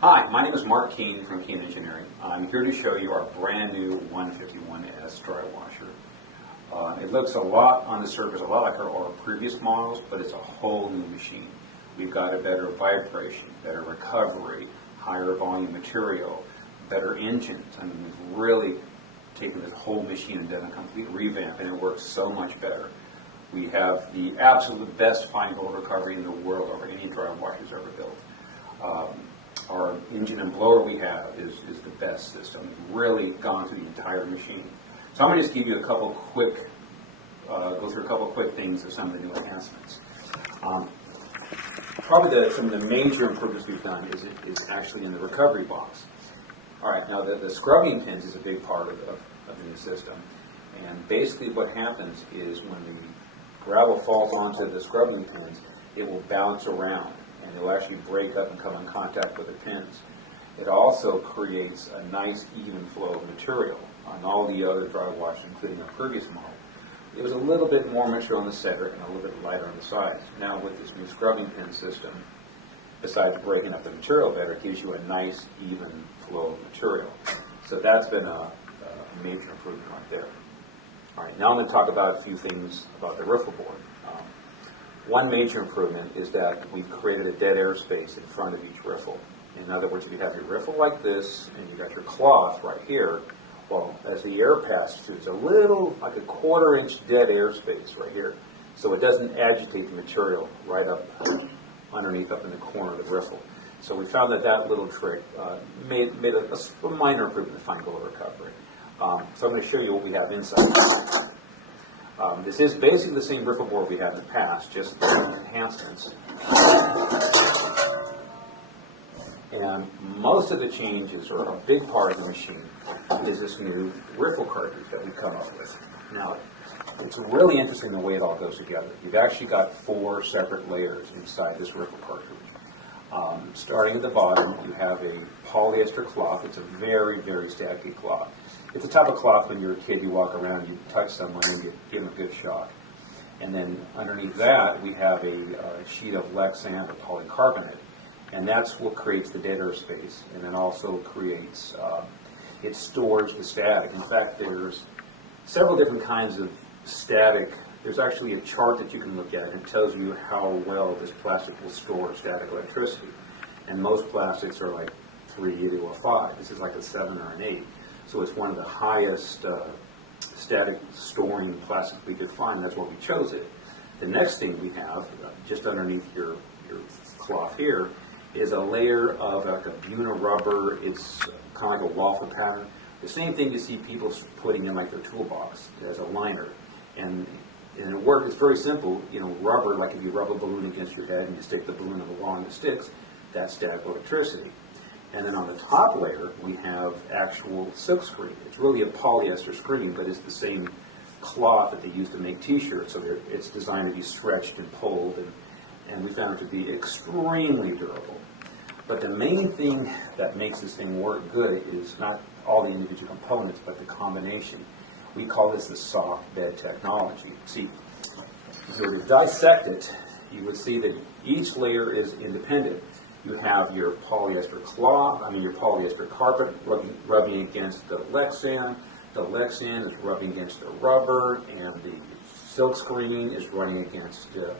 Hi, my name is Mark Keene from Keene Engineering. I'm here to show you our brand new 151S dry washer. It looks a lot on the surface, a lot like our previous models, but it's a whole new machine. We've got a better vibration, better recovery, higher volume material, better engines. I mean, we've really taken this whole machine and done a complete revamp, and it works so much better. We have the absolute best fine gold recovery in the world over any dry washers ever built. Our engine and blower we have is the best system. We've really gone through the entire machine. So I'm going to just give you a couple quick, go through a couple quick things of some of the new enhancements. Probably some of the major improvements we've done is actually in the recovery box. All right, now the scrubbing pins is a big part of the new system. And basically what happens is when the gravel falls onto the scrubbing pins, it will bounce around and it will actually break up and come in contact with the pins. It also creates a nice even flow of material. On all the other dry washers, including our previous model, it was a little bit more material on the center and a little bit lighter on the sides. Now with this new scrubbing pin system, besides breaking up the material better, it gives you a nice even flow of material. So that's been a major improvement right there. All right, now I'm going to talk about a few things about the riffle board. One major improvement is that we've created a dead air space in front of each riffle. In other words, if you have your riffle like this and you've got your cloth right here, well, as the air passes through, it's a little, like a quarter-inch dead air space right here. So it doesn't agitate the material right up underneath up in the corner of the riffle. So we found that little trick made a minor improvement in fine gold recovery. So I'm going to show you what we have inside. This is basically the same riffle board we had in the past, just enhancements. And most of the changes, or a big part of the machine, is this new riffle cartridge that we've come up with. Now, it's really interesting the way it all goes together. You've actually got 4 separate layers inside this riffle cartridge. Starting at the bottom, you have a polyester cloth. It's a very, very staticky cloth. It's the type of cloth when you're a kid, you walk around, you touch someone, and you give them a good shock. And then underneath that, we have a sheet of Lexan or polycarbonate. And that's what creates the dead air space, and then also creates, it stores the static. In fact, there's several different kinds of static. There's actually a chart that you can look at, and it tells you how well this plastic will store static electricity. And most plastics are like 3 to a 5. This is like a 7 or an 8. So it's one of the highest static storing plastics we could find. That's why we chose it. The next thing we have, just underneath your cloth here, is a layer of like a Buna rubber. It's kind of like a waffle pattern. The same thing you see people putting in like their toolbox as a liner. And it works. It's very simple. You know, rubber, like if you rub a balloon against your head and you stick the balloon in the wall and it sticks, that's static electricity. And then on the top layer, we have actual silk screen. It's really a polyester screen, but it's the same cloth that they use to make t-shirts. So it's designed to be stretched and pulled, and we found it to be extremely durable. But the main thing that makes this thing work good is not all the individual components, but the combination. We call this the soft bed technology. See, if you were to dissect it, you would see that each layer is independent. You have your polyester cloth, your polyester carpet rubbing against the Lexan. The Lexan is rubbing against the rubber, and the silk screen is running against the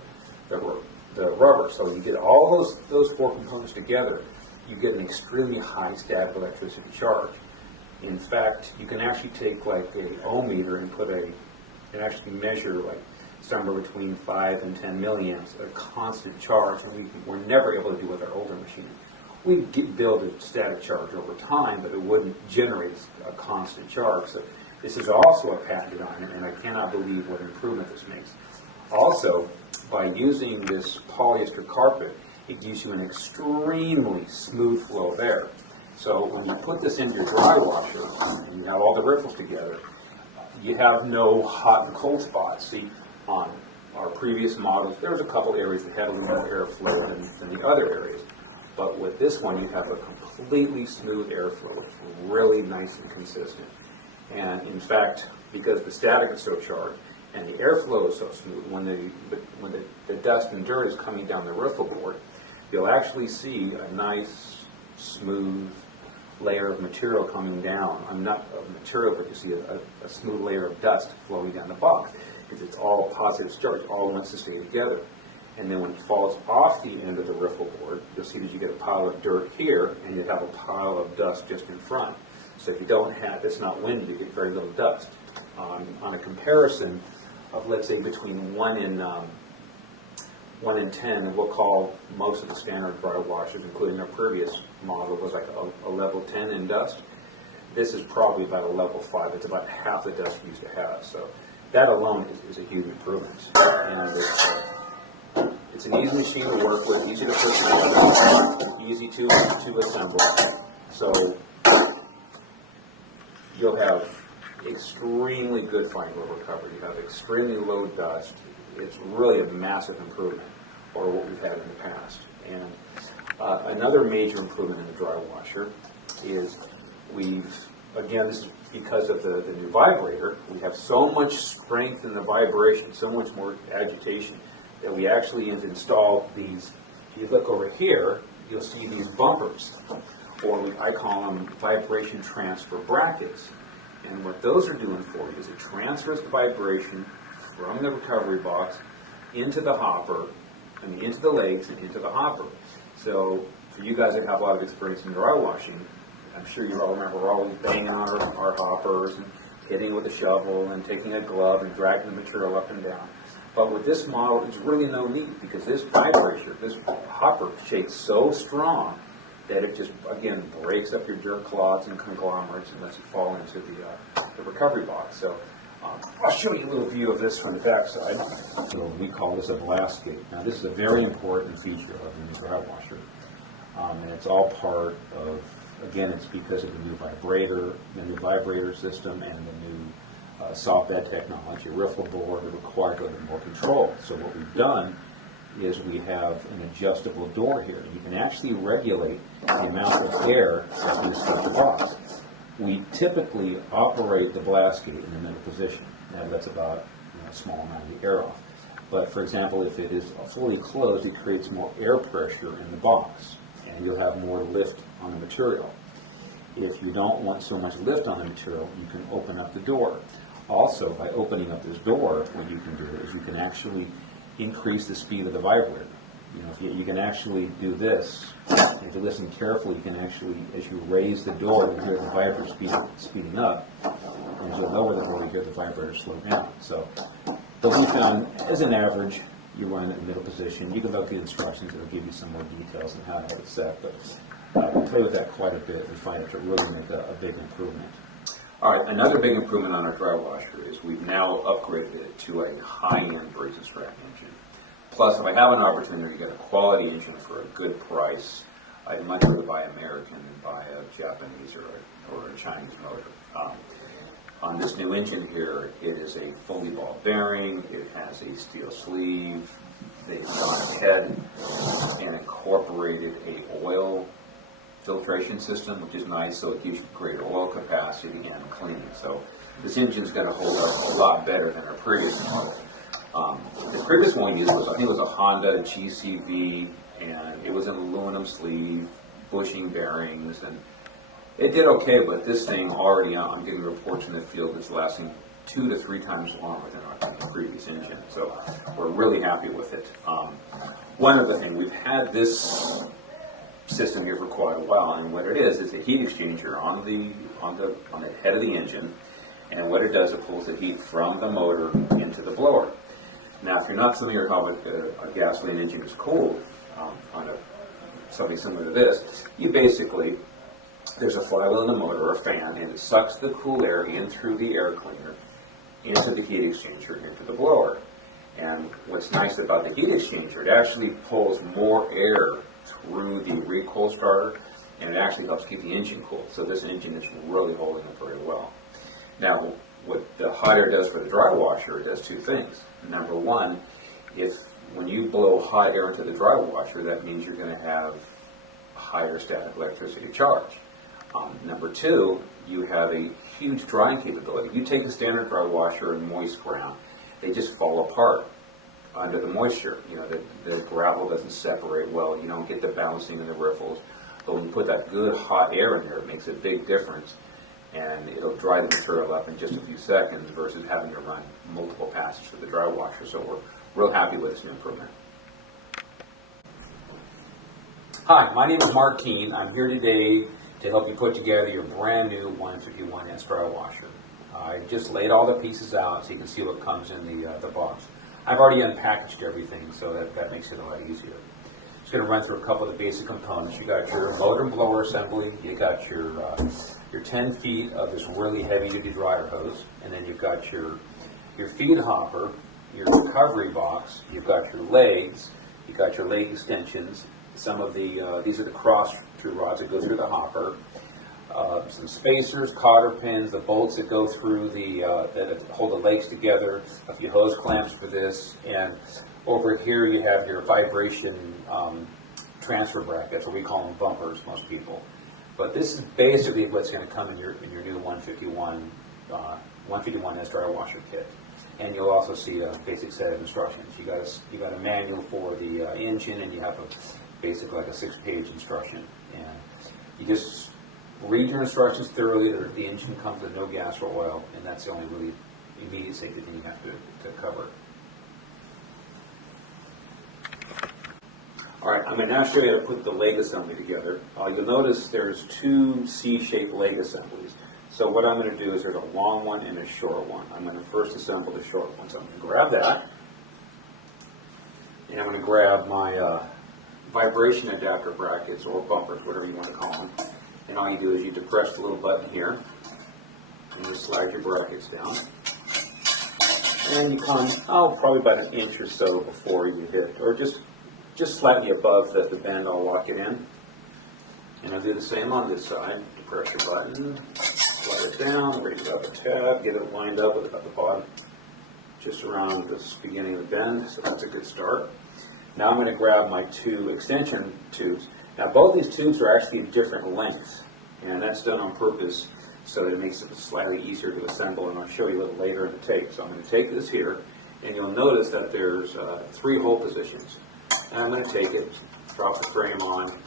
rubber. So you get all those 4 components together, you get an extremely high static electricity charge. In fact, you can actually take like a ohm meter and and actually measure like somewhere between 5 and 10 milliamps at a constant charge, and we're never able to do with our older machine. We build a static charge over time, but it wouldn't generate a constant charge. So this is also a patented iron, and I cannot believe what improvement this makes. Also, by using this polyester carpet, it gives you an extremely smooth flow of air. So when you put this in your dry washer and you have all the riffles together, you have no hot and cold spots. See, on our previous models, there was a couple areas that had a little more airflow than the other areas. But with this one, you have a completely smooth airflow. It's really nice and consistent. And in fact, because the static is so charged and the airflow is so smooth, when the dust and dirt is coming down the riffle board, you'll actually see a nice smooth layer of material coming down. I'm not of material, but you see a smooth layer of dust flowing down the box, because it's all positive charge, all wants to stay together. And then when it falls off the end of the riffle board, you'll see that you get a pile of dirt here, and you have a pile of dust just in front. So if you don't have, it's not windy, you get very little dust. On a comparison of, let's say, between 1 and 10, and we'll call most of the standard dry washers, including our previous model, was like a level 10 in dust. This is probably about a level 5. It's about half the dust you used to have. So that alone is a huge improvement. And it's an easy machine to work with, easy to put together, easy to assemble. So you'll have extremely good fine oil recovery. You have extremely low dust. It's really a massive improvement over what we've had in the past. And another major improvement in the dry washer is again, this is because of the new vibrator, we have so much strength in the vibration, so much more agitation, that we actually have installed these. If you look over here, you'll see these bumpers, or I call them vibration transfer brackets. And what those are doing for you is it transfers the vibration from the recovery box into the hopper, into the legs, and into the hopper. So for you guys that have a lot of experience in dry washing, I'm sure you all remember we're always banging on our hoppers and hitting it with a shovel and taking a glove and dragging the material up and down. But with this model, it's really no need, because this vibration, this hopper shakes so strong that it just, again, breaks up your dirt clods and conglomerates and lets it fall into the recovery box. So I'll show you a little view of this from the back side. So we call this a blast gate. Now this is a very important feature of the new dry washer. And it's all part of, again, it's because of the new vibrator system and the new soft bed technology, riffle board, that require a little more control. So what we've done is we have an adjustable door here. You can actually regulate the amount of air that's inside the box. We typically operate the blast gate in the middle position. Now that's about a small amount of the air off. But for example, if it is fully closed, it creates more air pressure in the box, and you'll have more lift on the material. If you don't want so much lift on the material, you can open up the door. Also, by opening up this door, what you can do is you can actually increase the speed of the vibrator. If you can actually do this, if you listen carefully, you can actually, as you raise the door, you hear the vibrator speeding up, and as you lower the door, you hear the vibrator slow down. So, what we found, as an average, you run it in the middle position. You can look at the instructions; it'll give you some more details on how to have it set. But we play with that quite a bit and find it to really make a big improvement. All right, another big improvement on our dry washer is we've now upgraded it to a high-end Briggs & Stratton engine. Plus, if I have an opportunity to get a quality engine for a good price, I'd much rather buy American than buy a Japanese or a Chinese motor. On this new engine here, it is a fully ball bearing, it has a steel sleeve, they've gone ahead and incorporated a oil filtration system, which is nice, so it gives you greater oil capacity and cleaning. So this engine is going to hold up a lot better than our previous model. The previous one we used was, I think it was a Honda GCV, and it was an aluminum sleeve, bushing bearings, and it did okay, but this thing already, I'm getting reports in the field, it's lasting 2 to 3 times longer than our previous engine. So we're really happy with it. One other thing, we've had this system here for quite a while, and what it is a heat exchanger on the head of the engine, and what it does, it pulls the heat from the motor into the blower. Now, if you're not familiar with how a gasoline engine is cooled on something similar to this, you basically, there's a flywheel in the motor, or a fan, and it sucks the cool air in through the air cleaner into the heat exchanger, into the blower. And what's nice about the heat exchanger, it actually pulls more air through the recoil starter, and it actually helps keep the engine cool. So this engine is really holding up very well. Now, what the hot air does for the dry washer, it does 2 things. Number one, when you blow hot air into the dry washer, that means you're going to have higher static electricity charge. Number 2, you have a huge drying capability. You take a standard dry washer in moist ground, they just fall apart under the moisture. The gravel doesn't separate well. You don't get the bouncing and the riffles. But when you put that good hot air in there, it makes a big difference, and it'll dry the material up in just a few seconds versus having to run multiple passes through the dry washer. So we're real happy with this new improvement. Hi, my name is Mark Keene. I'm here today to help you put together your brand new 151S dry washer. I just laid all the pieces out so you can see what comes in the box. I've already unpackaged everything, so that makes it a lot easier. Just going to run through a couple of the basic components. You got your motor and blower assembly. You got your 10 feet of this really heavy-duty dryer hose, and then you've got your feed hopper, your recovery box. You've got your legs. You got your leg extensions. Some of the these are the cross-through rods that go through the hopper. Some spacers, cotter pins, the bolts that go through that hold the legs together, a few hose clamps for this, and over here you have your vibration transfer brackets, or we call them bumpers, most people. But this is basically what's going to come in your new 151S dryer washer kit. And you'll also see a basic set of instructions. You got a manual for the engine, and you have basically like a 6-page instruction. And you just read your instructions thoroughly. The engine comes with no gas or oil, and that's the only really immediate safety thing you have to cover. All right, I'm going to now show you how to put the leg assembly together. You'll notice there's 2 C-shaped leg assemblies. So what I'm going to do is there's a long one and a short one. I'm going to first assemble the short one. So I'm going to grab that, and I'm going to grab my vibration adapter brackets, or bumpers, whatever you want to call them. And all you do is you depress the little button here, and you slide your brackets down. And you come, probably about an inch or so before you hit, or just slightly above the bend, I'll lock it in. And I'll do the same on this side. Depress your button, slide it down, raise it up a tab, get it lined up at the bottom, just around the beginning of the bend, so that's a good start. Now I'm going to grab my 2 extension tubes. Now both these tubes are actually different lengths, and that's done on purpose so that it makes it slightly easier to assemble, and I'll show you a little later in the tape. So I'm going to take this here, and you'll notice that there's 3 hole positions. And I'm going to take it, drop the frame on,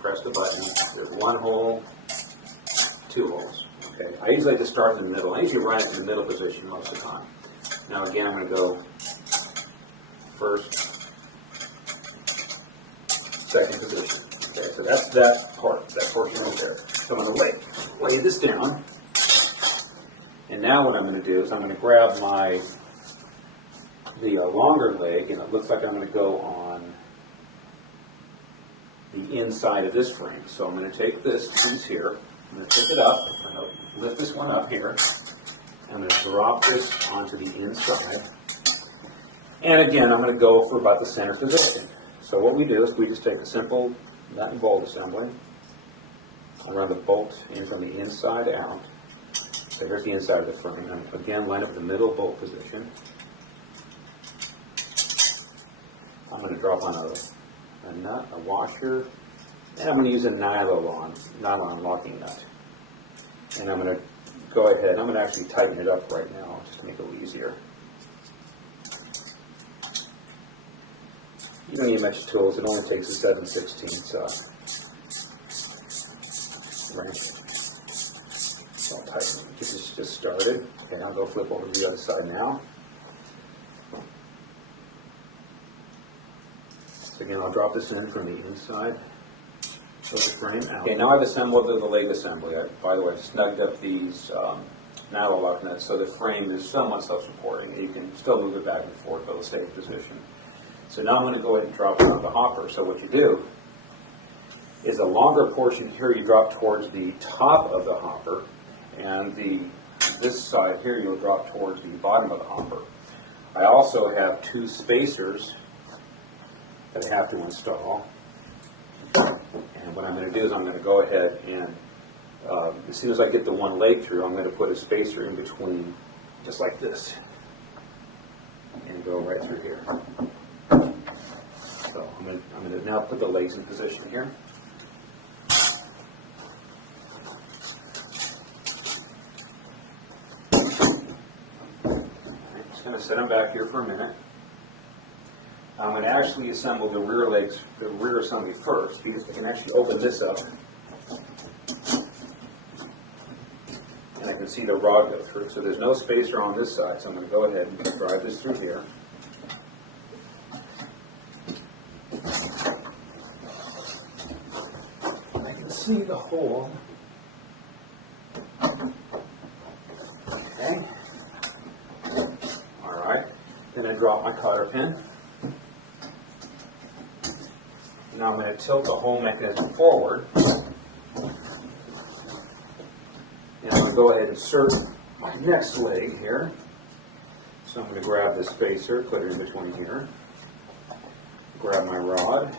press the button. There's 1 hole, 2 holes. Okay. I usually like to start in the middle. I usually run it in the middle position most of the time. Now again, I'm going to go first, second position. Okay, so that's that portion right there. So I'm going to lay this down. And now what I'm going to do is I'm going to grab the longer leg, and it looks like I'm going to go on the inside of this frame. So I'm going to take this piece here, I'm going to pick it up, I'm going to lift this one up here, I'm going to drop this onto the inside, and again I'm going to go for about the center position. So what we do is we just take a simple nut and bolt assembly, I run the bolt in from the inside out. So here's the inside of the frame, and again line up the middle bolt position. I'm going to drop on a nut, a washer, and I'm going to use a nylon locking nut. And I'm going to go ahead, I'm going to actually tighten it up right now just to make it a little easier. You don't need much tools, it only takes a 7/16 wrench. So I'll tighten it. This is just started. Okay, I'll go flip over to the other side now. So again, I'll drop this in from the inside of the frame out. Okay, now I've assembled the leg assembly. By the way, I've snugged up these nylon lock nuts so the frame is somewhat self-supporting. You can still move it back and forth, but it'll stay in position. So now I'm going to go ahead and drop it on the hopper. So what you do is a longer portion here you drop towards the top of the hopper, and this side here you'll drop towards the bottom of the hopper. I also have 2 spacers that I have to install. And what I'm going to do is I'm going to go ahead and as soon as I get the one leg through, I'm going to put a spacer in between, just like this, and go right through here. So I'm going to now put the legs in position here. Just going to set them back here for a minute. I'm going to actually assemble the rear legs, the rear assembly first, because I can actually open this up and I can see the rod go through. So there's no spacer on this side, so I'm going to go ahead and drive this through here. I can see the hole. Okay. All right. Then I drop my cotter pin. Now I'm going to tilt the whole mechanism forward. And I'm going to go ahead and insert my next leg here. So I'm going to grab this spacer, put it in between here. Grab my rod.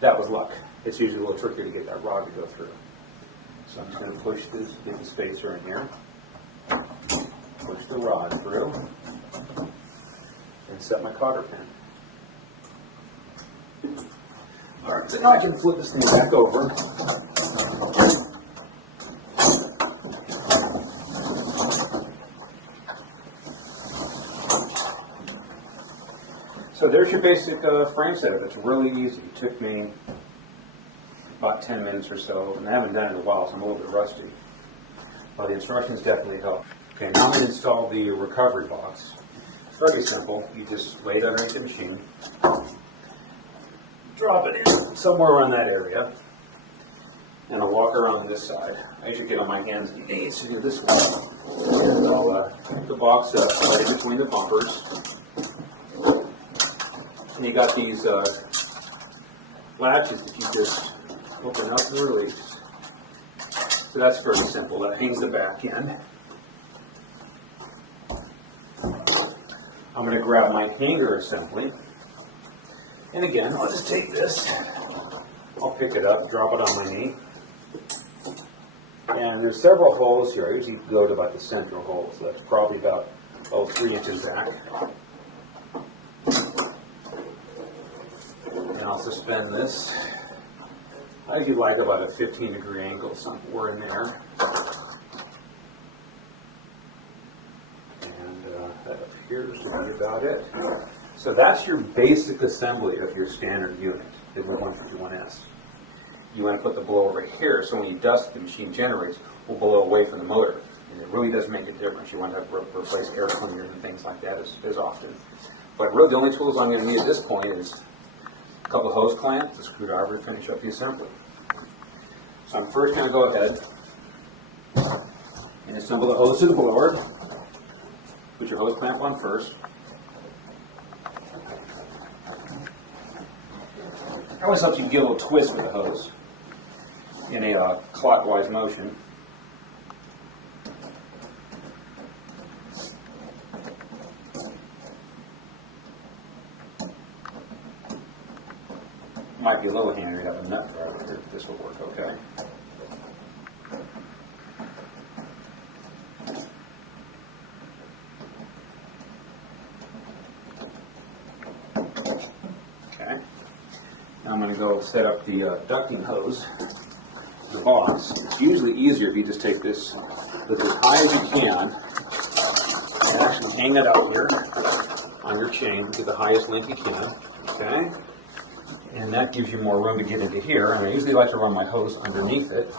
That was luck. It's usually a little trickier to get that rod to go through. So I'm just going to push this big spacer in here. Push the rod through. And set my cotter pin. Alright, so now I can flip this thing back over. So there's your basic frame setup. It's really easy. It took me about 10 minutes or so, and I haven't done it in a while, so I'm a little bit rusty. But the instructions definitely help. Okay, now I'm going to install the recovery box. It's very simple. You just lay it underneath the machine, drop it in somewhere around that area, and I'll walk around this side. I usually get on my hands and knees to do this one. And I'll put the box up right in between the bumpers. And you got these latches that you just open up and release. So that's very simple. That hangs the back end. I'm going to grab my hanger assembly. And again, I'll just take this. I'll pick it up, drop it on my knee. And there's several holes here. I usually go to about the central hole. So that's probably about, 3 inches back. And I'll suspend this. I usually like about a 15-degree angle, somewhere in there. And that appears to be about it. So that's your basic assembly of your standard unit, the 151S. You want to put the blower here, so when you dust the machine generates, will blow away from the motor. And it really does make a difference. You want to replace air cleaners and things like that as often. But really the only tools I'm going to need at this point is a couple of hose clamps, a screwdriver to finish up the assembly. So I'm first going to go ahead and assemble the hose to the blower. Put your hose clamp on first. It always helps you get a little twist with the hose in a clockwise motion. Might be a little handy to have a nut driver here, but this will work okay. Okay. Now I'm going to go set up the ducting hose, the box. It's usually easier if you just take this as high as you can and actually hang it out here on your chain to the highest length you can. Okay. And that gives you more room to get into here. And I usually like to run my hose underneath it.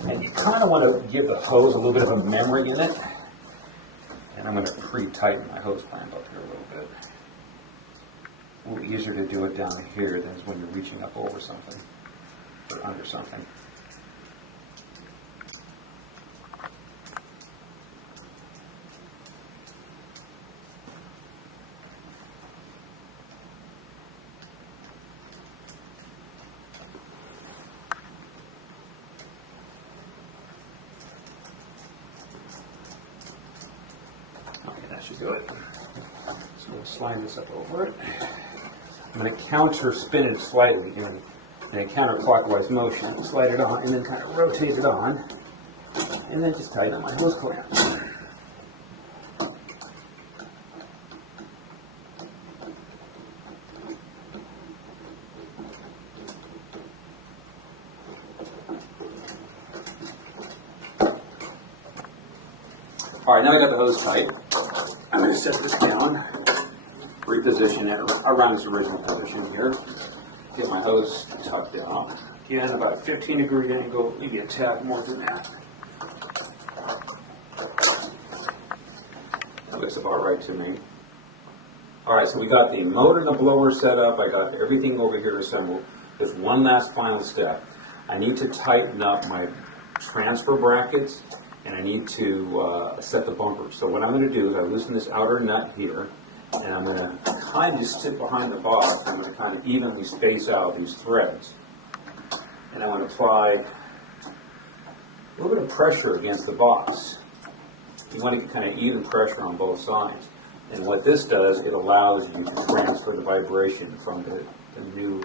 And you kind of want to give the hose a little bit of a memory in it. And I'm going to pre-tighten my hose clamp up here a little bit. A little easier to do it down here than when you're reaching up over something or under something. Should do it. So we'll slide this up over it. I'm going to counter spin it slightly in a counterclockwise motion. Slide it on and then kind of rotate it on. And then just tighten up my hose clamp. All right, now I got the hose tight. I'm going to set this down, reposition it around its original position here. Get my hose tucked down. Again, about a 15-degree angle, maybe a tad more than that. That looks about right to me. All right, so we got the motor and the blower set up. I got everything over here assembled. There's one last final step. I need to tighten up my transfer brackets, and I need to set the bumper. So what I'm going to do is I loosen this outer nut here, and I'm going to kind of stick behind the box. I'm going to kind of evenly space out these threads. And I'm going to apply a little bit of pressure against the box. You want to get kind of even pressure on both sides. And what this does, it allows you to transfer the vibration from the new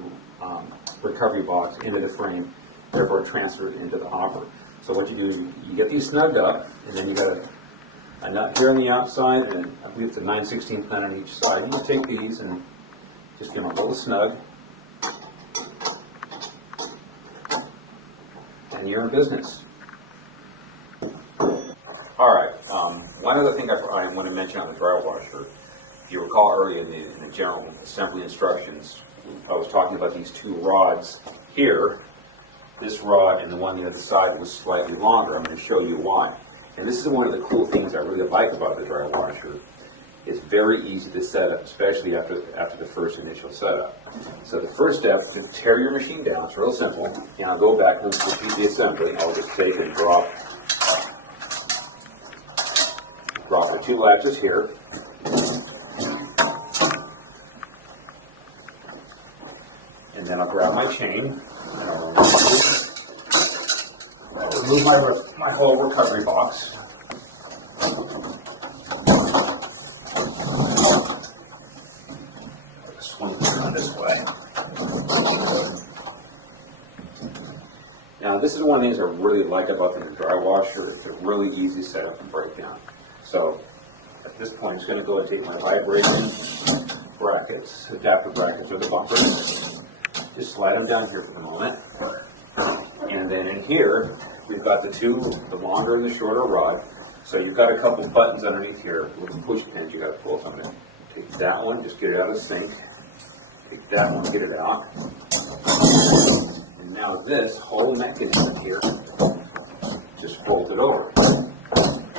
recovery box into the frame, therefore transfer it into the hopper. So what you do is you get these snugged up, and then you got a nut here on the outside, and I believe it's a 9/16 nut on each side. You just take these and just get them a little snug, and you're in business. All right. One other thing I want to mention on the dryer washer. If you recall earlier in the general assembly instructions, I was talking about these two rods here. This rod and the one on the other side was slightly longer. I'm going to show you why. And this is one of the cool things I really like about the dryer washer. It's very easy to set up, especially after the first initial setup. So the first step is to tear your machine down. It's real simple. And I'll go back and repeat the assembly. I'll just take and drop the two latches here. And then I'll grab my chain, and I'll remove my whole recovery box. Swing it around this way. Now, this is one of the things I really like about the dry washer. It's a really easy setup and breakdown. So, at this point, I'm just going to go and take my vibration brackets, adapter brackets, or the bumpers. Just slide them down here for the moment. And then in here, we've got the longer and the shorter rod. So you've got a couple buttons underneath here with push pins you got to pull from it. Take that one, just get it out of the sink. Take that one, get it out. And now this whole mechanism here, just fold it over.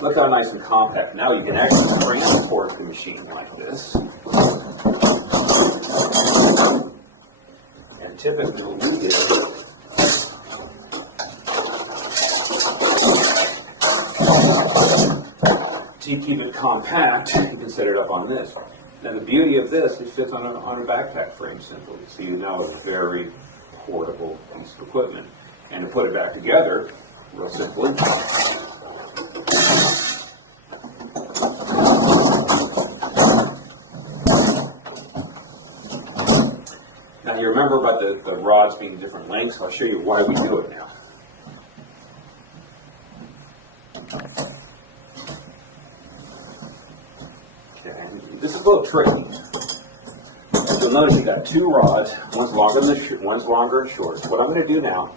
Look how nice and compact. Now you can actually transport the machine like this. And typically what we do to keep it compact, you can set it up on this. Now the beauty of this, it fits on a backpack frame simply. So you now have a very portable piece of equipment. And to put it back together, real simply, now you remember about the rods being different lengths. I'll show you why we do it now. Okay, this is a little tricky. You'll notice you got two rods. One's longer and short. So what I'm going to do now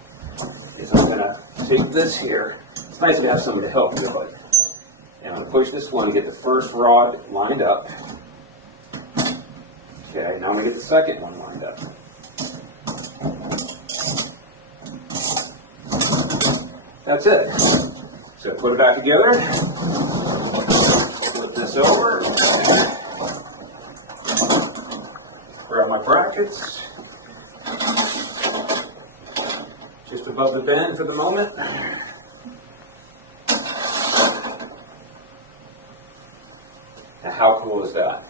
is I'm going to take this here. It's nice to have someone to help you, but and I'm going to push this one to get the first rod lined up. Okay, now I'm going to get the second one lined up. That's it. So put it back together. Flip this over. Grab my brackets. Just above the bend for the moment. Now how cool is that?